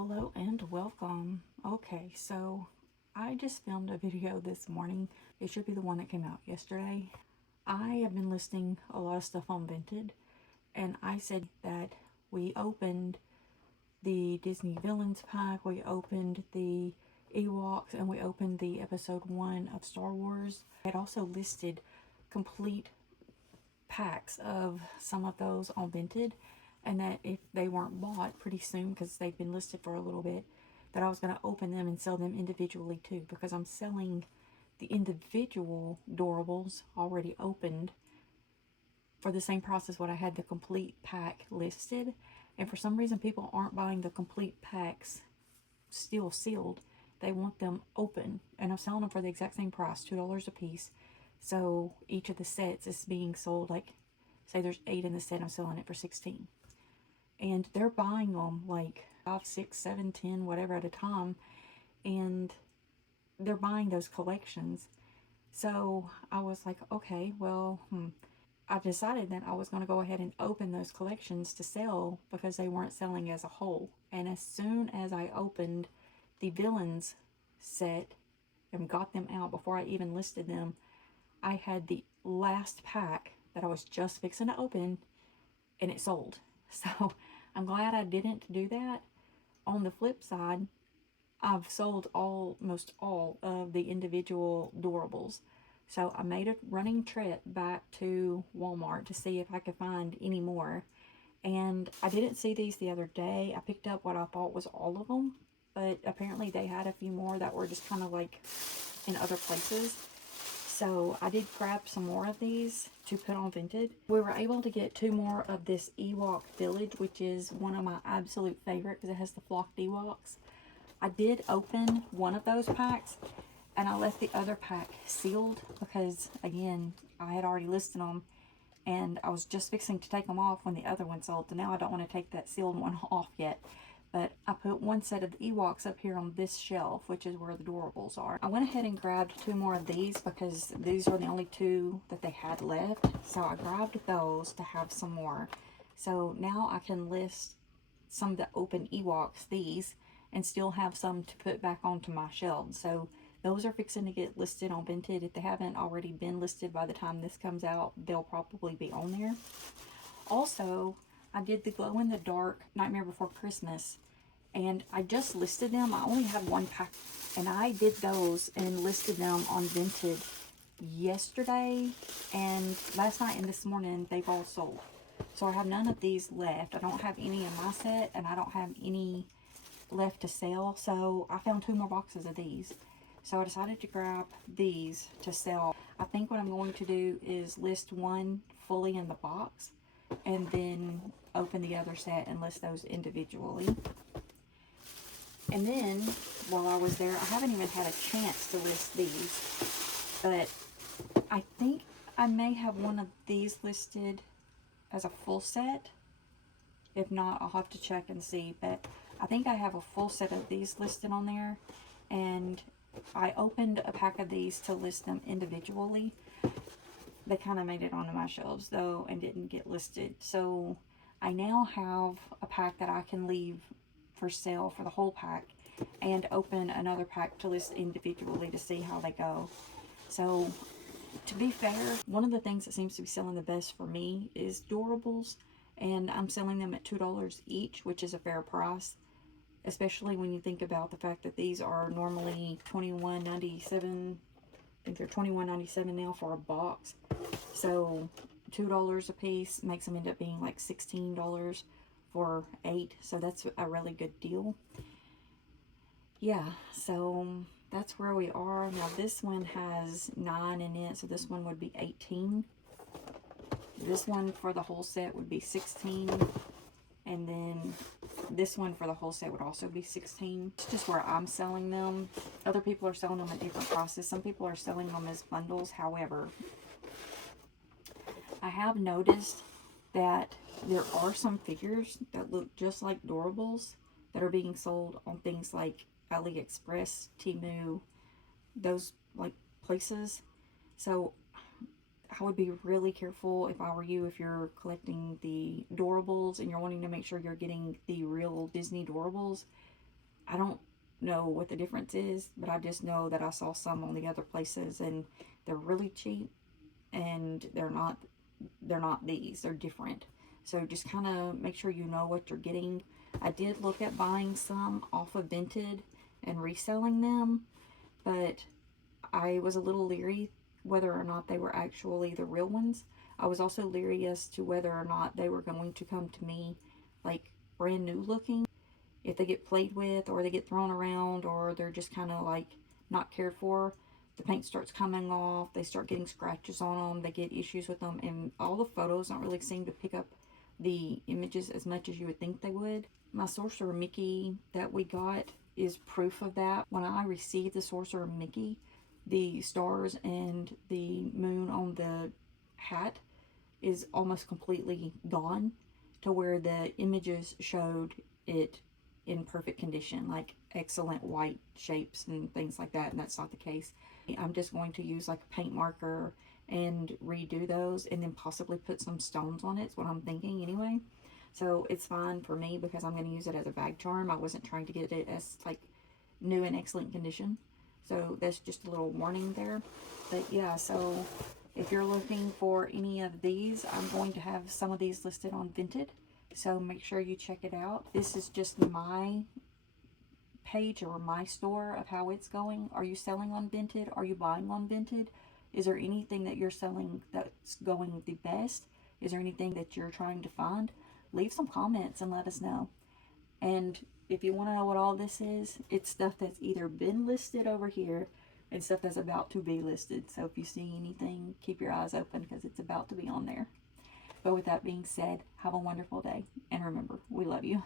Hello and welcome. Okay, so I just filmed a video this morning. It should be the one that came out yesterday. I have been listing a lot of stuff on Vinted, and I said that we opened the Disney Villains pack, we opened the Ewoks, and we opened the episode 1 of Star Wars. I had also listed complete packs of some of those on Vinted, and that if they weren't bought pretty soon, because they've been listed for a little bit, that I was going to open them and sell them individually too, because I'm selling the individual Doorables already opened for the same price as what I had the complete pack listed. And for some reason people aren't buying the complete packs still sealed. They want them open, and I'm selling them for the exact same price, $2 a piece. So each of the sets is being sold, like say there's 8 in the set, I'm selling it for 16. And they're buying them like 5, 6, 7, 10, whatever at a time, and they're buying those collections. So I was like, okay, well, I decided that I was going to go ahead and open those collections to sell because they weren't selling as a whole. And as soon as I opened the Villains set and got them out before I even listed them, I had the last pack that I was just fixing to open, and it sold. So I'm glad I didn't do that. On the flip side, I've sold almost all of the individual Doorables. So I made a running trip back to Walmart to see if I could find any more. And I didn't see these the other day. I picked up what I thought was all of them, but apparently they had a few more that were just kind of like in other places. So I did grab some more of these to put on Vinted. We were able to get 2 more of this Ewok Village, which is one of my absolute favorite because it has the flocked Ewoks. I did open one of those packs, and I left the other pack sealed because, again, I had already listed them, and I was just fixing to take them off when the other one sold. So now I don't want to take that sealed one off yet. But I put one set of the Ewoks up here on this shelf, which is where the Doorables are. I went ahead and grabbed 2 more of these because these were the only 2 that they had left. So I grabbed those to have some more. So now I can list some of the open Ewoks, these, and still have some to put back onto my shelves. So those are fixing to get listed on Vinted. If they haven't already been listed by the time this comes out, they'll probably be on there. Also, I did the glow-in-the-dark Nightmare Before Christmas, and I just listed them. I only had 1 pack, and I did those and listed them on Vinted yesterday, and last night and this morning they've all sold. So I have none of these left. I don't have any in my set, and I don't have any left to sell. So I found 2 more boxes of these. So I decided to grab these to sell. I think what I'm going to do is list one fully in the box, and then open the other set and list those individually. And then while I was there, I haven't even had a chance to list these, but I think I may have one of these listed as a full set. If not, I'll have to check and see, but I think I have a full set of these listed on there, and I opened a pack of these to list them individually. They kind of made it onto my shelves though and didn't get listed. So I now have a pack that I can leave for sale for the whole pack, and open another pack to list individually to see how they go. So to be fair, one of the things that seems to be selling the best for me is Doorables, and I'm selling them at $2 each, which is a fair price, especially when you think about the fact that these are normally $21.97. I think they're $21.97 now for a box. So $2 a piece makes them end up being like $16 for 8. So that's a really good deal. Yeah, so that's where we are. Now this one has 9 in it, so this one would be 18. This one for the whole set would be 16. And then this one for the whole set would also be 16. It's just where I'm selling them. Other people are selling them at different prices. Some people are selling them as bundles. However, I have noticed that there are some figures that look just like Doorables that are being sold on things like AliExpress, Temu, those like places. So I would be really careful if I were you, if you're collecting the Doorables and you're wanting to make sure you're getting the real Disney Doorables. I don't know what the difference is, but I just know that I saw some on the other places and they're really cheap, and they're not these, they're different. So just kind of make sure you know what you're getting. I did look at buying some off of Vinted and reselling them, but I was a little leery whether or not they were actually the real ones. I was also leery as to whether or not they were going to come to me like brand new looking. If they get played with or they get thrown around or they're just kind of like not cared for, the paint starts coming off, they start getting scratches on them, they get issues with them, and all the photos don't really seem to pick up the images as much as you would think they would. My Sorcerer Mickey that we got is proof of that. When I received the Sorcerer Mickey, the stars and the moon on the hat is almost completely gone, to where the images showed it in perfect condition, like excellent white shapes and things like that, and that's not the case. I'm just going to use like a paint marker and redo those and then possibly put some stones on it. It's what I'm thinking anyway. So it's fine for me because I'm going to use it as a bag charm. I wasn't trying to get it as like new and excellent condition. So that's just a little warning there. But yeah, so if you're looking for any of these, I'm going to have some of these listed on Vinted. So make sure you check it out. This is just my page or my store of how it's going. Are you selling on Vinted? Are you buying on Vinted? Is there anything that you're selling that's going the best? Is there anything that you're trying to find? Leave some comments and let us know. And if you want to know what all this is, it's stuff that's either been listed over here and stuff that's about to be listed. So if you see anything, keep your eyes open because it's about to be on there. But with that being said, have a wonderful day. And remember, we love you.